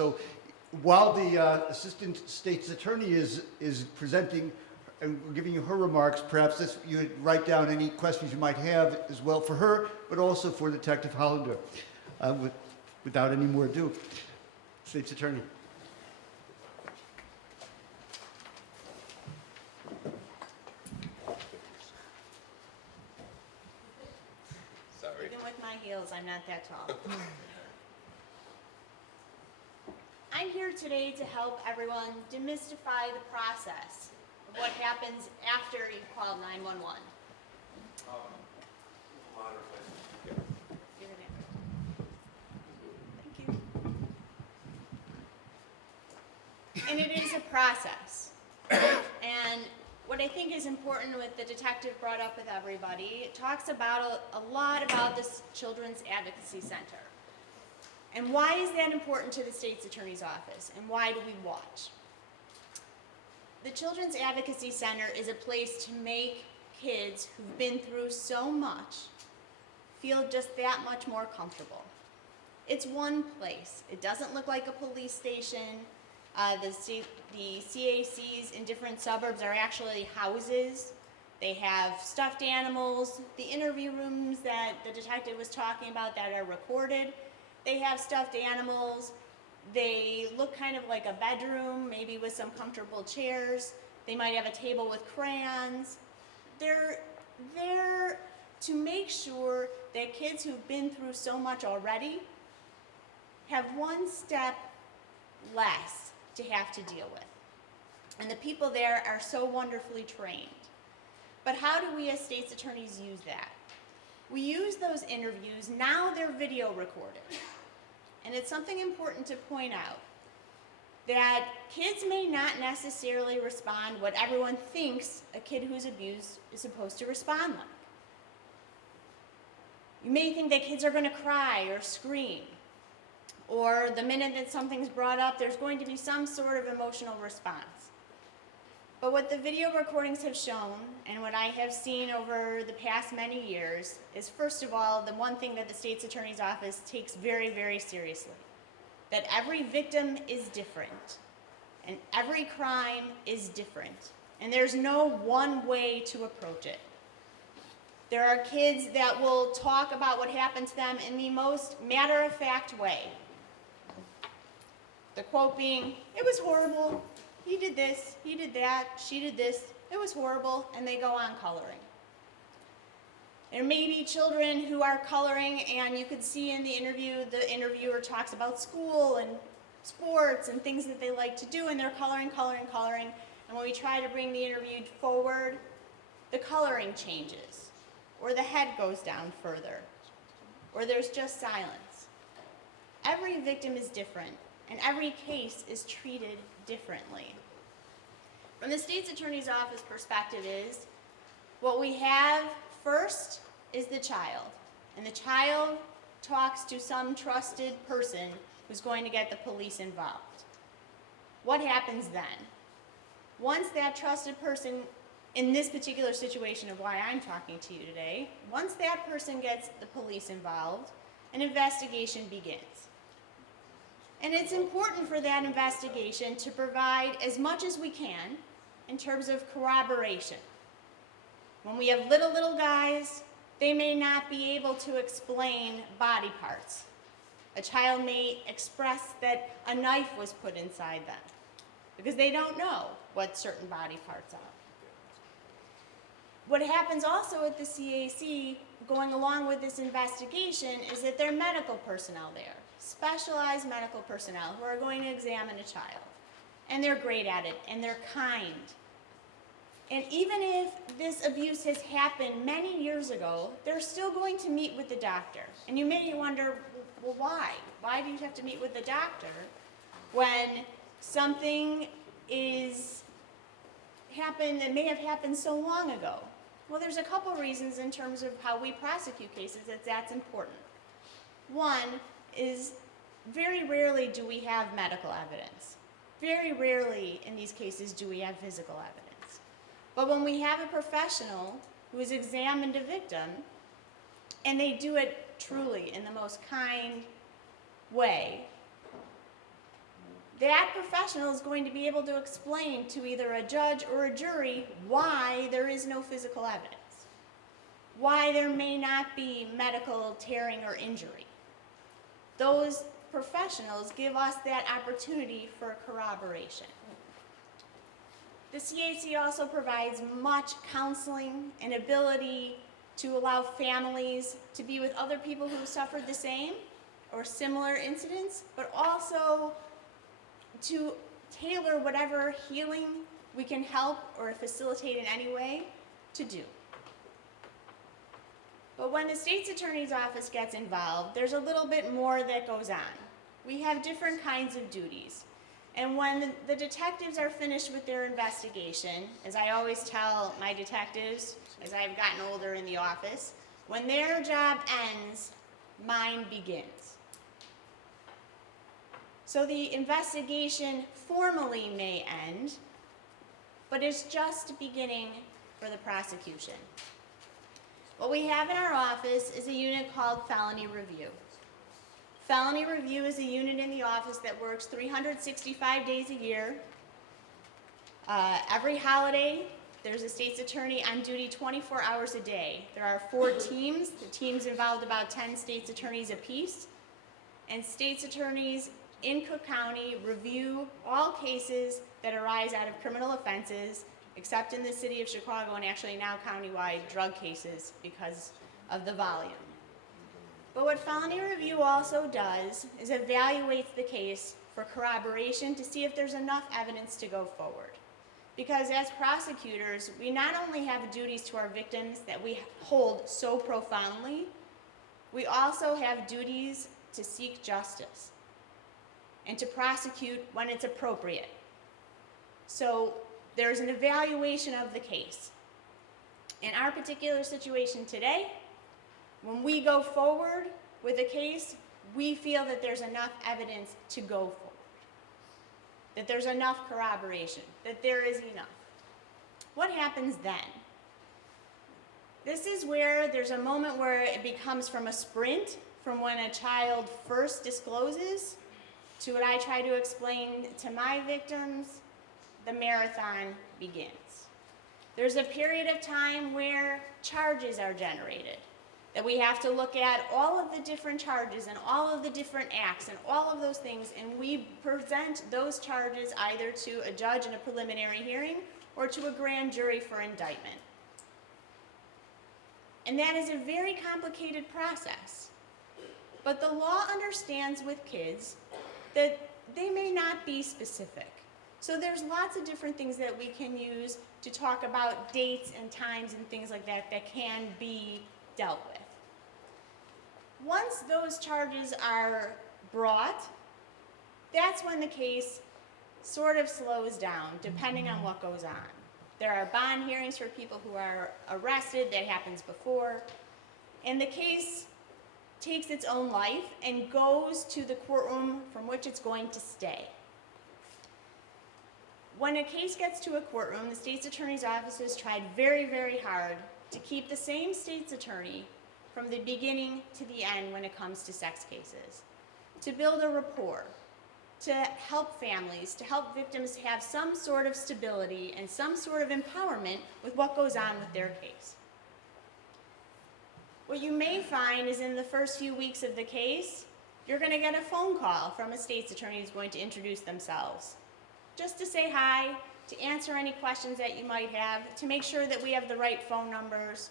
So while the Assistant State's Attorney is presenting and giving you her remarks, perhaps you would write down any questions you might have as well for her, but also for Detective Hollander. Without any more ado, State's Attorney. Sorry. Even with my heels, I'm not that tall. I'm here today to help everyone demystify the process of what happens after you call 911. Thank you. And it is a process. And what I think is important with the detective brought up with everybody, it talks about a lot about this Children's Advocacy Center. And why is that important to the State's Attorney's Office? And why do we watch? The Children's Advocacy Center is a place to make kids who've been through so much feel just that much more comfortable. It's one place. It doesn't look like a police station. The CACs in different suburbs are actually houses. They have stuffed animals. The interview rooms that the detective was talking about that are recorded, they have stuffed animals. They look kind of like a bedroom, maybe with some comfortable chairs. They might have a table with crayons. They're there to make sure that kids who've been through so much already have one step less to have to deal with. And the people there are so wonderfully trained. But how do we as state's attorneys use that? We use those interviews, now they're video recorded. And it's something important to point out, that kids may not necessarily respond what everyone thinks a kid who's abused is supposed to respond like. You may think that kids are going to cry or scream, or the minute that something's brought up, there's going to be some sort of emotional response. But what the video recordings have shown, and what I have seen over the past many years, is first of all, the one thing that the State's Attorney's Office takes very, very seriously, that every victim is different, and every crime is different, and there's no one way to approach it. There are kids that will talk about what happened to them in the most matter-of-fact way. The quote being, "It was horrible. He did this, he did that, she did this, it was horrible," and they go on coloring. There may be children who are coloring, and you could see in the interviewer talks about school and sports and things that they like to do, and they're coloring, coloring, coloring, and when we try to bring the interview forward, the coloring changes, or the head goes down further, or there's just silence. Every victim is different, and every case is treated differently. From the State's Attorney's Office perspective is, what we have first is the child, and the child talks to some trusted person who's going to get the police involved. What happens then? Once that trusted person, in this particular situation of why I'm talking to you today, once that person gets the police involved, an investigation begins. And it's important for that investigation to provide as much as we can in terms of corroboration. When we have little guys, they may not be able to explain body parts. A child may express that a knife was put inside them because they don't know what certain body parts are. What happens also at the CAC, going along with this investigation, is that there are medical personnel there. Specialized medical personnel who are going to examine a child. And they're great at it, and they're kind. And even if this abuse has happened many years ago, they're still going to meet with the doctor. And you may wonder, well, why? Why do you have to meet with the doctor when something happened that may have happened so long ago? Well, there's a couple reasons in terms of how we prosecute cases that's important. One is, very rarely do we have medical evidence. Very rarely in these cases do we have physical evidence. But when we have a professional who has examined a victim, and they do it truly in the most kind way, that professional is going to be able to explain to either a judge or a jury why there is no physical evidence, why there may not be medical tearing or injury. Those professionals give us that opportunity for corroboration. The CAC also provides much counseling and ability to allow families to be with other people who suffered the same or similar incidents, but also to tailor whatever healing we can help or facilitate in any way to do. But when the state's attorney's office gets involved, there's a little bit more that goes on. We have different kinds of duties. And when the detectives are finished with their investigation, as I always tell my detectives as I've gotten older in the office, when their job ends, mine begins. So the investigation formally may end, but it's just beginning for the prosecution. What we have in our office is a unit called Felony Review. Felony Review is a unit in the office that works 365 days a year. Every holiday, there's a state's attorney on duty 24 hours a day. There are 4 teams. The teams involved about 10 state's attorneys apiece. And state's attorneys in Cook County review all cases that arise out of criminal offenses, except in the city of Chicago and actually now countywide drug cases because of the volume. But what Felony Review also does is evaluates the case for corroboration to see if there's enough evidence to go forward. Because as prosecutors, we not only have duties to our victims that we hold so profoundly, we also have duties to seek justice and to prosecute when it's appropriate. So there's an evaluation of the case. In our particular situation today, when we go forward with a case, we feel that there's enough evidence to go forward, that there's enough corroboration, that there is enough. What happens then? This is where there's a moment where it becomes from a sprint, from when a child first discloses, to what I try to explain to my victims, the marathon begins. There's a period of time where charges are generated, that we have to look at all of the different charges and all of the different acts and all of those things, and we present those charges either to a judge in a preliminary hearing or to a grand jury for indictment. And that is a very complicated process. But the law understands with kids that they may not be specific. So there's lots of different things that we can use to talk about dates and times and things like that that can be dealt with. Once those charges are brought, that's when the case sort of slows down, depending on what goes on. There are bond hearings for people who are arrested, that happens before, and the case takes its own life and goes to the courtroom from which it's going to stay. When a case gets to a courtroom, the state's attorney's office has tried very, very hard to keep the same state's attorney from the beginning to the end when it comes to sex cases, to build a rapport, to help families, to help victims have some sort of stability and some sort of empowerment with what goes on with their case. What you may find is in the first few weeks of the case, you're going to get a phone call from a state's attorney who's going to introduce themselves, just to say hi, to answer any questions that you might have, to make sure that we have the right phone numbers,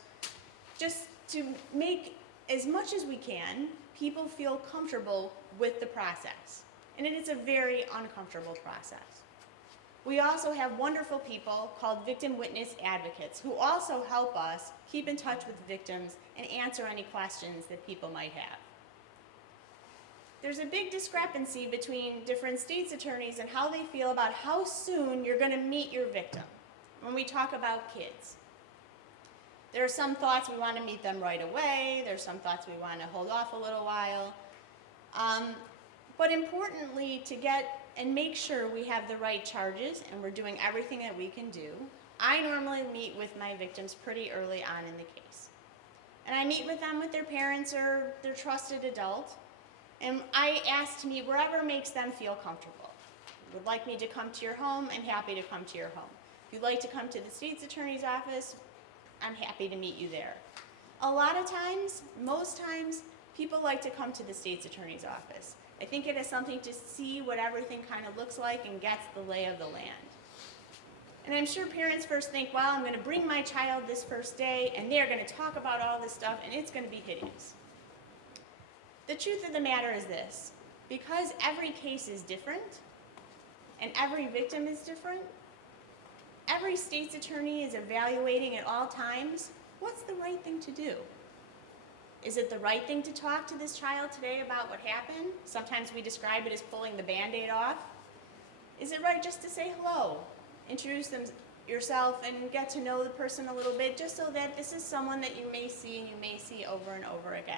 just to make, as much as we can, people feel comfortable with the process. And it is a very uncomfortable process. We also have wonderful people called victim witness advocates who also help us keep in touch with victims and answer any questions that people might have. There's a big discrepancy between different state's attorneys and how they feel about how soon you're going to meet your victim when we talk about kids. There are some thoughts we want to meet them right away. There's some thoughts we want to hold off a little while. But importantly, to get and make sure we have the right charges and we're doing everything that we can do, I normally meet with my victims pretty early on in the case. And I meet with them with their parents or their trusted adult, and I ask to meet wherever makes them feel comfortable. would like me to come to your home, I'm happy to come to your home. If you'd like to come to the state's attorney's office, I'm happy to meet you there. A lot of times, most times, people like to come to the state's attorney's office. I think it has something to see what everything kind of looks like and gets the lay of the land. And I'm sure parents first think, well, I'm going to bring my child this first day, and they're going to talk about all this stuff, and it's going to be hideous. The truth of the matter is this: because every case is different, and every victim is different, every state's attorney is evaluating at all times what's the right thing to do. Is it the right thing to talk to this child today about what happened? Sometimes we describe it as pulling the Band-Aid off. Is it right just to say hello, introduce yourself, and get to know the person a little bit, just so that this is someone that you may see and you may see over and over again?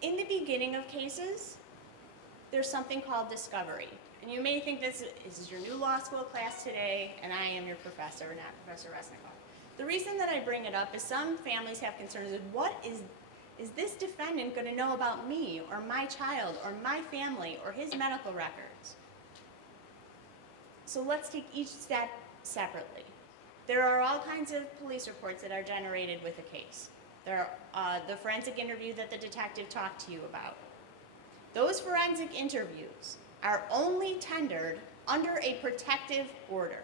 In the beginning of cases, there's something called discovery. And you may think this is your new law school class today, and I am your professor, not Professor Resnick. The reason that I bring it up is some families have concerns with what is this defendant going to know about me or my child or my family or his medical records? So let's take each step separately. There are all kinds of police reports that are generated with a case. There are the forensic interview that the detective talked to you about. Those forensic interviews are only tendered under a protective order.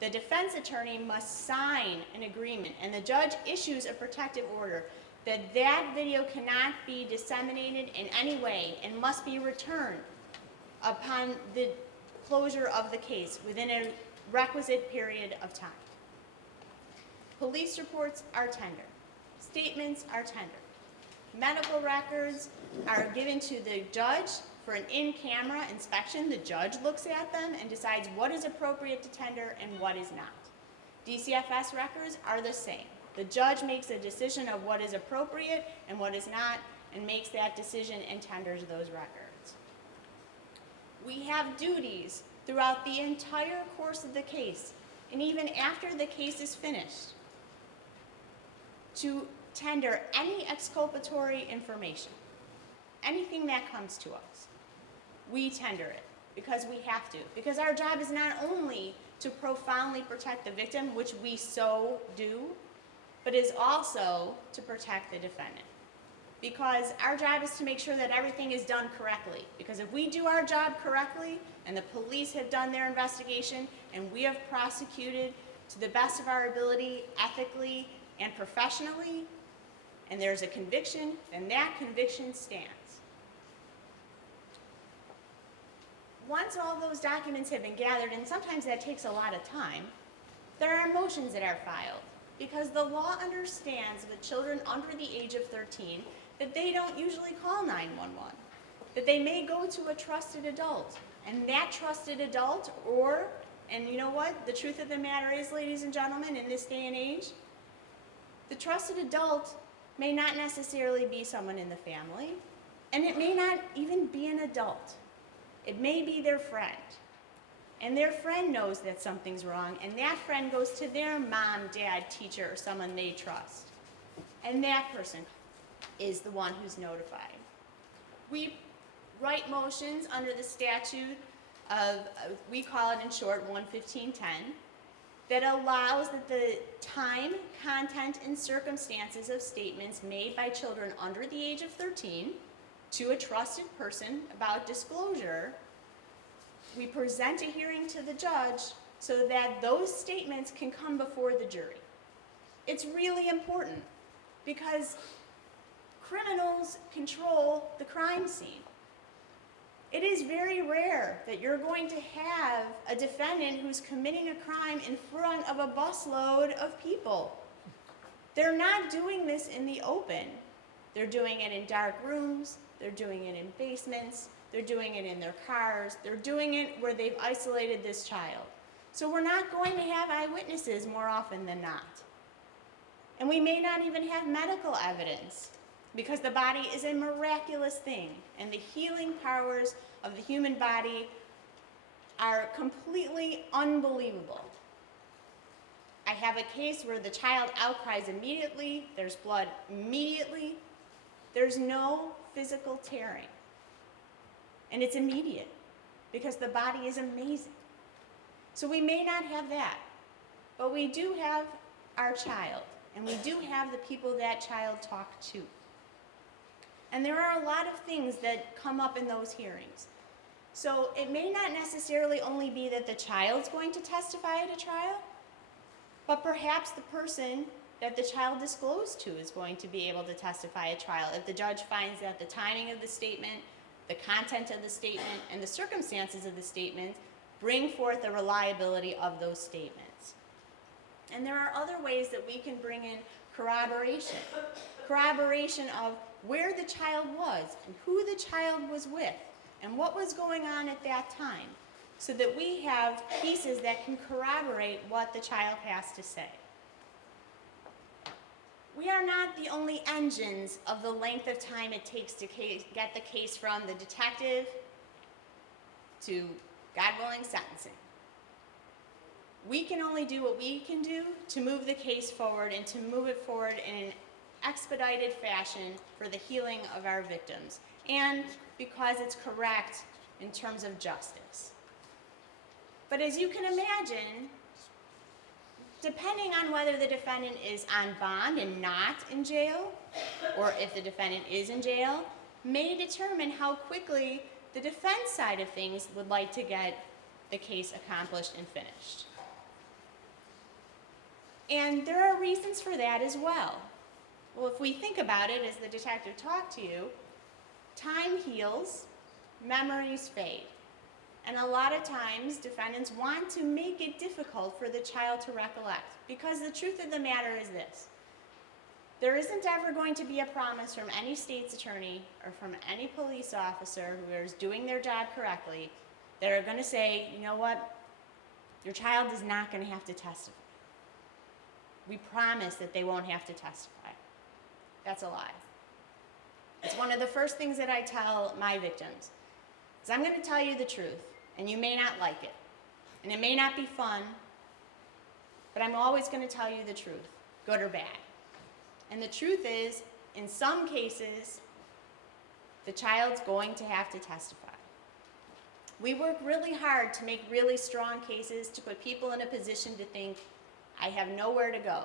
The defense attorney must sign an agreement, and the judge issues a protective order that that video cannot be disseminated in any way and must be returned upon the closure of the case within a requisite period of time. Police reports are tendered. Statements are tendered. Medical records are given to the judge for an in-camera inspection. The judge looks at them and decides what is appropriate to tender and what is not. DCFS records are the same. The judge makes a decision of what is appropriate and what is not, and makes that decision and tenders those records. We have duties throughout the entire course of the case, and even after the case is finished, to tender any exculpatory information, anything that comes to us. We tender it because we have to, because our job is not only to profoundly protect the victim, which we so do, but is also to protect the defendant. Because our job is to make sure that everything is done correctly. Because if we do our job correctly, and the police have done their investigation, and we have prosecuted to the best of our ability, ethically and professionally, and there's a conviction, then that conviction stands. Once all those documents have been gathered, and sometimes that takes a lot of time, there are motions that are filed, because the law understands that children under the age of 13, that they don't usually call 911, that they may go to a trusted adult, and that trusted adult, and you know what, the truth of the matter is, ladies and gentlemen, in this day and age, the trusted adult may not necessarily be someone in the family, and it may not even be an adult. It may be their friend, and their friend knows that something's wrong, and that friend goes to their mom, dad, teacher, or someone they trust, and that person is the one who's notified. We write motions under the statute of, we call it in short 11510, that allows that the time, content, and circumstances of statements made by children under the age of 13 to a trusted person about disclosure, we present a hearing to the judge so that those statements can come before the jury. It's really important because criminals control the crime scene. It is very rare that you're going to have a defendant who's committing a crime in front of a busload of people. They're not doing this in the open. They're doing it in dark rooms, they're doing it in basements, they're doing it in their cars, they're doing it where they've isolated this child. So we're not going to have eyewitnesses more often than not. And we may not even have medical evidence, because the body is a miraculous thing, and the healing powers of the human body are completely unbelievable. I have a case where the child outcries immediately, there's blood immediately, there's no physical tearing. And it's immediate because the body is amazing. So we may not have that, but we do have our child, and we do have the people that child talked to. And there are a lot of things that come up in those hearings. So it may not necessarily only be that the child's going to testify at a trial, but perhaps the person that the child disclosed to is going to be able to testify at trial if the judge finds that the timing of the statement, the content of the statement, and the circumstances of the statement bring forth the reliability of those statements. And there are other ways that we can bring in corroboration. Corroboration of where the child was and who the child was with and what was going on at that time, so that we have pieces that can corroborate what the child has to say. We are not the only engines of the length of time it takes to get the case from the detective to, God willing, sentencing. We can only do what we can do to move the case forward and to move it forward in an expedited fashion for the healing of our victims, and because it's correct in terms of justice. But as you can imagine, depending on whether the defendant is on bond and not in jail, or if the defendant is in jail, may determine how quickly the defense side of things would like to get the case accomplished and finished. And there are reasons for that as well. Well, if we think about it, as the detective talked to you, time heals, memories fade. And a lot of times, defendants want to make it difficult for the child to recollect, because the truth of the matter is this: there isn't ever going to be a promise from any state's attorney or from any police officer who is doing their job correctly that are going to say, you know what, your child is not going to have to testify. We promise that they won't have to testify. That's a lie. It's one of the first things that I tell my victims, is I'm going to tell you the truth, and you may not like it, and it may not be fun, but I'm always going to tell you the truth, good or bad. And the truth is, in some cases, the child's going to have to testify. We work really hard to make really strong cases to put people in a position to think, I have nowhere to go.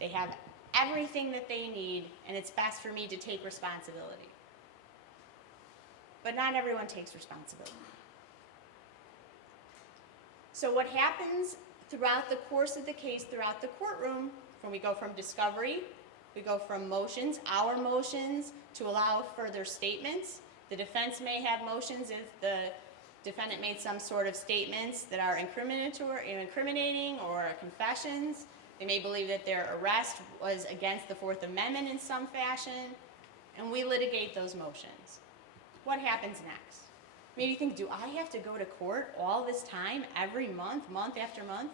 They have everything that they need, and it's best for me to take responsibility. But not everyone takes responsibility. So what happens throughout the course of the case, throughout the courtroom, when we go from discovery, we go from motions, our motions, to allow further statements. The defense may have motions if the defendant made some sort of statements that are incriminating or confessions. They may believe that their arrest was against the Fourth Amendment in some fashion, and we litigate those motions. What happens next? Maybe you think, do I have to go to court all this time, every month, month after month?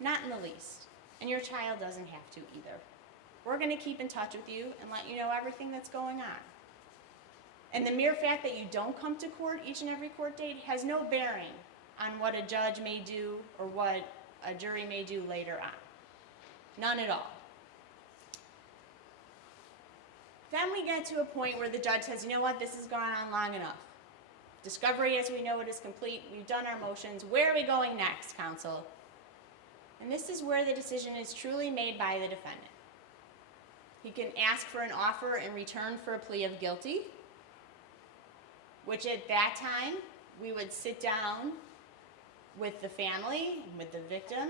Not in the least. And your child doesn't have to either. We're going to keep in touch with you and let you know everything that's going on. And the mere fact that you don't come to court each and every court date has no bearing on what a judge may do or what a jury may do later on. None at all. Then we get to a point where the judge says, you know what, this has gone on long enough. Discovery as we know it is complete. We've done our motions. Where are we going next, counsel? And this is where the decision is truly made by the defendant. He can ask for an offer in return for a plea of guilty, which at that time, we would sit down with the family, with the victim,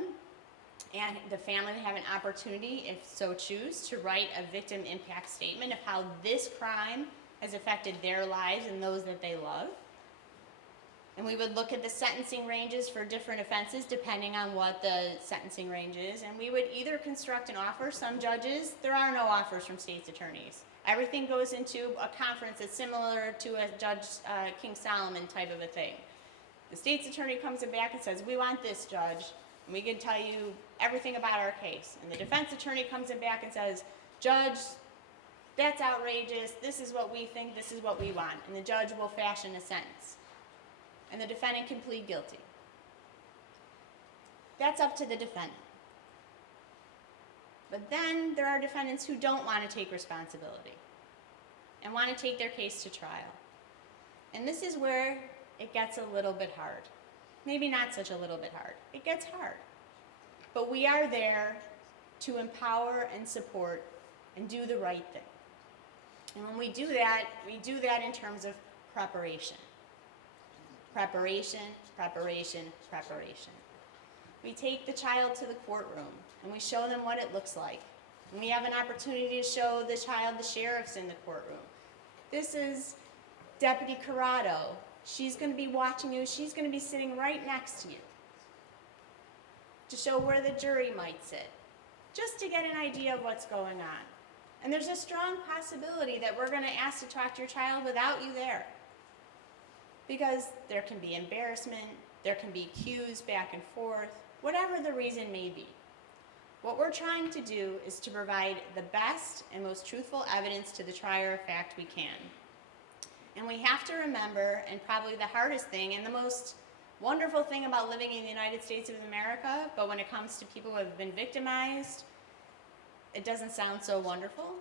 and the family would have an opportunity, if so choose, to write a victim impact statement of how this crime has affected their lives and those that they love. And we would look at the sentencing ranges for different offenses depending on what the sentencing range is, and we would either construct an offer. Some judges, there are no offers from state's attorneys. Everything goes into a conference that's similar to a Judge King Solomon type of a thing. The state's attorney comes back and says, we want this, judge, and we can tell you everything about our case. And the defense attorney comes back and says, judge, that's outrageous, this is what we think, this is what we want. And the judge will fashion a sentence. And the defendant can plead guilty. That's up to the defendant. But then there are defendants who don't want to take responsibility. and want to take their case to trial. And this is where it gets a little bit hard. Maybe not such a little bit hard. It gets hard. But we are there to empower and support and do the right thing. And when we do that in terms of preparation. Preparation, preparation, preparation. We take the child to the courtroom and we show them what it looks like. And we have an opportunity to show the child the sheriffs in the courtroom. This is Deputy Corrado. She's going to be watching you. She's going to be sitting right next to you to show where the jury might sit, just to get an idea of what's going on. And there's a strong possibility that we're going to ask to talk to your child without you there, because there can be embarrassment, there can be cues back and forth, whatever the reason may be. What we're trying to do is to provide the best and most truthful evidence to the trier of fact we can. And we have to remember, and probably the hardest thing and the most wonderful thing about living in the United States of America, but when it comes to people who have been victimized, it doesn't sound so wonderful,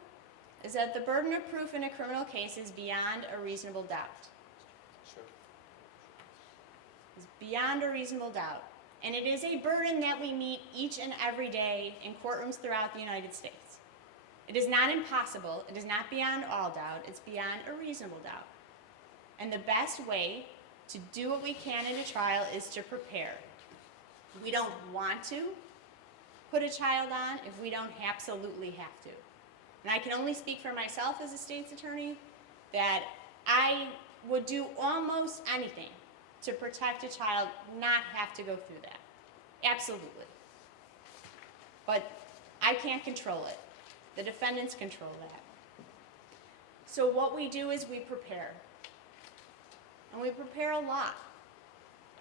is that the burden of proof in a criminal case is beyond a reasonable doubt. Sure. It's beyond a reasonable doubt. And it is a burden that we meet each and every day in courtrooms throughout the United States. It is not impossible. It is not beyond all doubt. It's beyond a reasonable doubt. And the best way to do what we can in a trial is to prepare. We don't want to put a child on if we don't absolutely have to. And I can only speak for myself as a state's attorney that I would do almost anything to protect a child, not have to go through that. Absolutely. But I can't control it. The defendants control that. So what we do is we prepare. And we prepare a lot.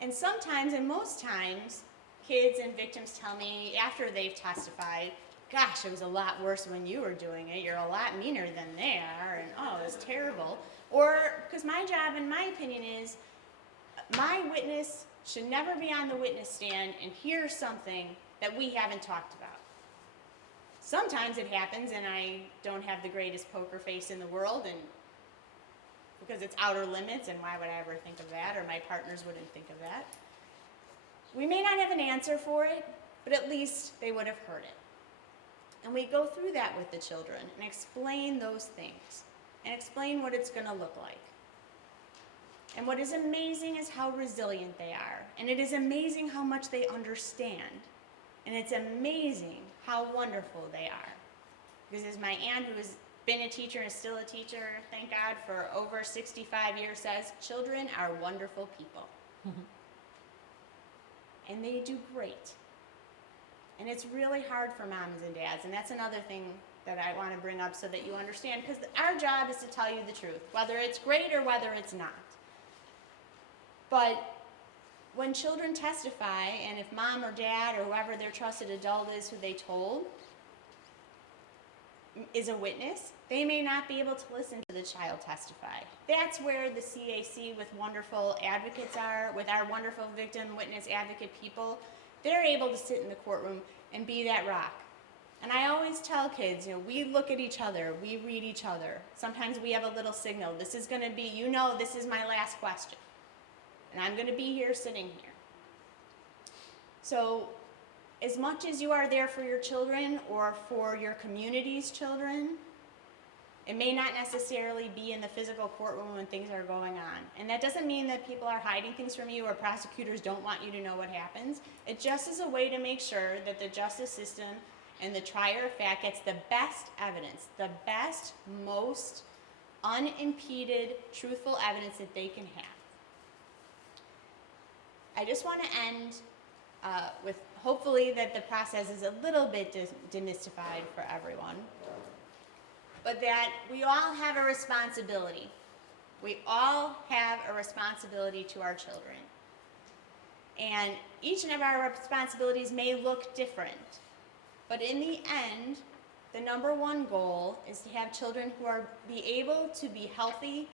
And sometimes, and most times, kids and victims tell me after they've testified, gosh, it was a lot worse when you were doing it. You're a lot meaner than they are, and oh, it was terrible. Or, because my job, in my opinion, is my witness should never be on the witness stand and hear something that we haven't talked about. Sometimes it happens and I don't have the greatest poker face in the world, and because it's outer limits, and why would I ever think of that, or my partners wouldn't think of that. We may not have an answer for it, but at least they would have heard it. And we go through that with the children and explain those things and explain what it's going to look like. And what is amazing is how resilient they are. And it is amazing how much they understand. And it's amazing how wonderful they are. Because as my aunt, who has been a teacher and is still a teacher, thank God, for over 65 years, says, children are wonderful people. And they do great. And it's really hard for moms and dads. And that's another thing that I want to bring up so that you understand. Because our job is to tell you the truth, whether it's great or whether it's not. But when children testify, and if mom or dad or whoever their trusted adult is who they told is a witness, they may not be able to listen to the child testify. That's where the CAC with wonderful advocates are, with our wonderful victim witness advocate people. They're able to sit in the courtroom and be that rock. And I always tell kids, we look at each other, we read each other. Sometimes we have a little signal. This is going to be, this is my last question. And I'm going to be here sitting here. So as much as you are there for your children or for your community's children, it may not necessarily be in the physical courtroom when things are going on. And that doesn't mean that people are hiding things from you or prosecutors don't want you to know what happens. It just is a way to make sure that the justice system and the trier of fact gets the best evidence, the best, most unimpeded, truthful evidence that they can have. I just want to end with hopefully that the process is a little bit demystified for everyone, but that we all have a responsibility. We all have a responsibility to our children. And each of our responsibilities may look different, but in the end, the number one goal is to have children who are be able to be healthy,